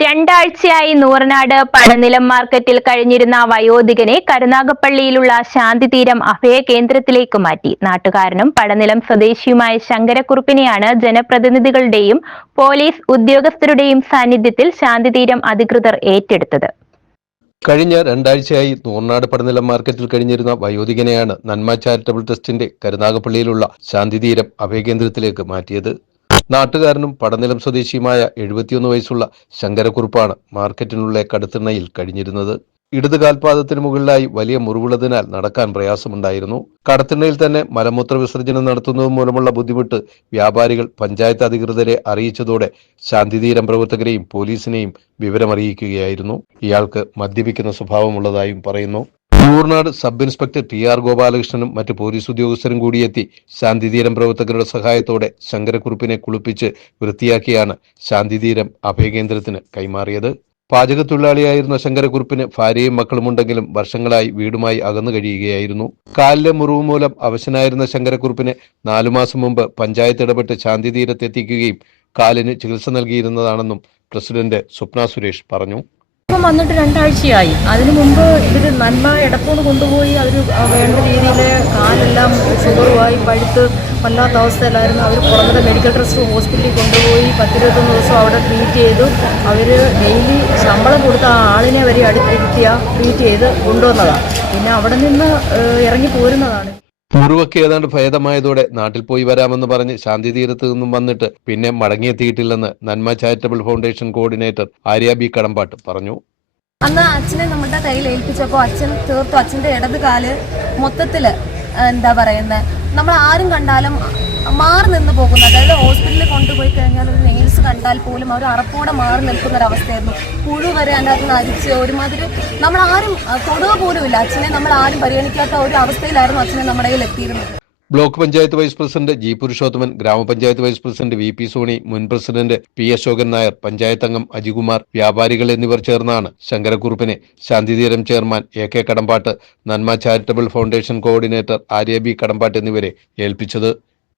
രണ്ടാഴ്ചയായി നൂറനാട് പടനിലം മാർക്കറ്റിൽ കഴിഞ്ഞിരുന്ന വയോധികനെ കരുനാഗപ്പള്ളിയിലുള്ള ശാന്തിതീരം അഭയകേന്ദ്രത്തിലേക്ക് മാറ്റി. നാട്ടുകാരനും പടനിലം സ്വദേശിയുമായ ശങ്കരക്കുറുപ്പിനെയാണ് ജനപ്രതിനിധികളുടെയും പോലീസ് ഉദ്യോഗസ്ഥരുടെയും സാന്നിധ്യത്തിൽ ശാന്തിതീരം അധികൃതർ ഏറ്റെടുത്തത്. കഴിഞ്ഞ രണ്ടാഴ്ചയായി നൂറനാട് പടനിലം മാർക്കറ്റിൽ കഴിഞ്ഞിരുന്ന വയോധികനെയാണ് നന്മ ചാരിറ്റബിൾ ട്രസ്റ്റിന്റെ കരുനാഗപ്പള്ളിയിലുള്ള ശാന്തിതീരം അഭയകേന്ദ്രത്തിലേക്ക് മാറ്റിയത്. നാട്ടുകാരനും പടനിലം സ്വദേശിയുമായ എഴുപത്തിയൊന്ന് വയസ്സുള്ള ശങ്കരക്കുറുപ്പാണ് മാർക്കറ്റിനുള്ളിലെ കടുത്തിണ്ണയിൽ കഴിഞ്ഞിരുന്നത്. ഇടത് കാൽപാദത്തിന് മുകളിലായി വലിയ മുറിവുള്ളതിനാൽ നടക്കാൻ പ്രയാസമുണ്ടായിരുന്നു. കടത്തിണ്ണയിൽ തന്നെ മലമൂത്ര വിസർജനം നടത്തുന്നത് മൂലമുള്ള ബുദ്ധിമുട്ട് വ്യാപാരികൾ പഞ്ചായത്ത് അധികൃതരെ അറിയിച്ചതോടെ ശാന്തിതീരം പ്രവർത്തകരെയും പോലീസിനെയും വിവരമറിയിക്കുകയായിരുന്നു. ഇയാൾക്ക് മദ്യപിക്കുന്ന സ്വഭാവമുള്ളതായും പറയുന്നു. യൂർനാട് സബ് ഇൻസ്പെക്ടർ പി ആർ ഗോപാലകൃഷ്ണനും മറ്റ് പോലീസ് ഉദ്യോഗസ്ഥരും കൂടിയെത്തി ശാന്തിതീരം പ്രവർത്തകരുടെ സഹായത്തോടെ ശങ്കരക്കുറുപ്പിനെ കുളിപ്പിച്ച് വൃത്തിയാക്കിയാണ് ശാന്തിതീരം അഭയകേന്ദ്രത്തിന് കൈമാറിയത്. പാചകത്തൊഴിലാളിയായിരുന്ന ശങ്കരക്കുറുപ്പിന് ഭാര്യയും മക്കളുമുണ്ടെങ്കിലും വർഷങ്ങളായി വീടുമായി അകന്നു കഴിയുകയായിരുന്നു. കാലിലെ മുറിവ് മൂലം അവശനായിരുന്ന ശങ്കരക്കുറുപ്പിനെ നാലു മാസം മുമ്പ് പഞ്ചായത്ത് ഇടപെട്ട് ശാന്തിതീരത്തെത്തിക്കുകയും കാലിന് ചികിത്സ നൽകിയിരുന്നതാണെന്നും പ്രസിഡന്റ് സ്വപ്ന സുരേഷ് പറഞ്ഞു. ഇപ്പം വന്നിട്ട് രണ്ടാഴ്ചയായി. അതിനു മുമ്പ് ഇവർ നന്മ എടപ്പോട് കൊണ്ടുപോയി അവർ വേണ്ട രീതിയിൽ കാലെല്ലാം ഷുഗറുമായി പഴുത്ത് വല്ലാത്ത അവസ്ഥയിലായിരുന്നു. അവർ പുറമെ മെഡിക്കൽ ട്രസ്റ്റ് ഹോസ്പിറ്റലിൽ കൊണ്ടുപോയി പത്തിരുപത്തൊന്ന് ദിവസം അവിടെ ട്രീറ്റ് ചെയ്തു. അവർ ഡെയിലി ശമ്പളം കൊടുത്ത ആ ആളിനെ വരെ അടുത്തിരുത്തിയ ട്രീറ്റ് ചെയ്ത് കൊണ്ടുവന്നതാണ് പിന്നെ അവിടെ നിന്ന് ഇറങ്ങി പോരുന്നതാണ്. മുറിവൊക്കെ ഏതാണ്ട് ഭേദമായതോടെ നാട്ടിൽ പോയി വരാമെന്ന് പറഞ്ഞ് ശാന്തി തീരത്ത് നിന്നും വന്നിട്ട് പിന്നെ മടങ്ങിയെത്തിയിട്ടില്ലെന്ന് Nanma charitable foundation coordinator Arya B Kadampattu പറഞ്ഞു. അന്ന് അച്ഛനെ നമ്മുടെ കയ്യിൽ ഏൽപ്പിച്ചപ്പോൾ അച്ഛൻ തീർത്തു. അച്ഛന്റെ ഇടത് കാൽ മൊത്തത്തിൽ എന്താ പറയുന്നത് നമ്മൾ ആരും കണ്ടാലും മാറി നിന്ന് പോകുന്നത്. അതായത് ഹോസ്പിറ്റലിൽ കൊണ്ടുപോയി കഴിഞ്ഞാൽ ഒരു നെയിൽസ് കണ്ടാൽ പോലും അവർ അറപ്പോടെ മാറി നിൽക്കുന്ന ഒരു അവസ്ഥയായിരുന്നു പുഴു വരെ അതിന്റെ അകത്ത് നിന്ന് അരിച്ച് ഒരുമാതിരി നമ്മൾ ആരും പോലും ഇല്ല. അച്ഛനെ നമ്മൾ ആരും പരിഗണിക്കാത്ത ഒരു അവസ്ഥയിലായിരുന്നു അച്ഛനെ നമ്മുടെ കയ്യിൽ എത്തിയിരുന്നത്. Block panchayat vice president G Purushothaman grama panchayat vice president V P Soni മുൻ പ്രസിഡന്റ് പി അശോകൻ നായർ പഞ്ചായത്ത് അംഗം അജികുമാർ വ്യാപാരികൾ എന്നിവർ ചേർന്നാണ് ശങ്കരക്കുറുപ്പിനെ. Shanthitheeram chairman A K Kadampattu Nanma charitable foundation coordinator Arya B Kadampattu എന്നിവരെ ഏൽപ്പിച്ചത്.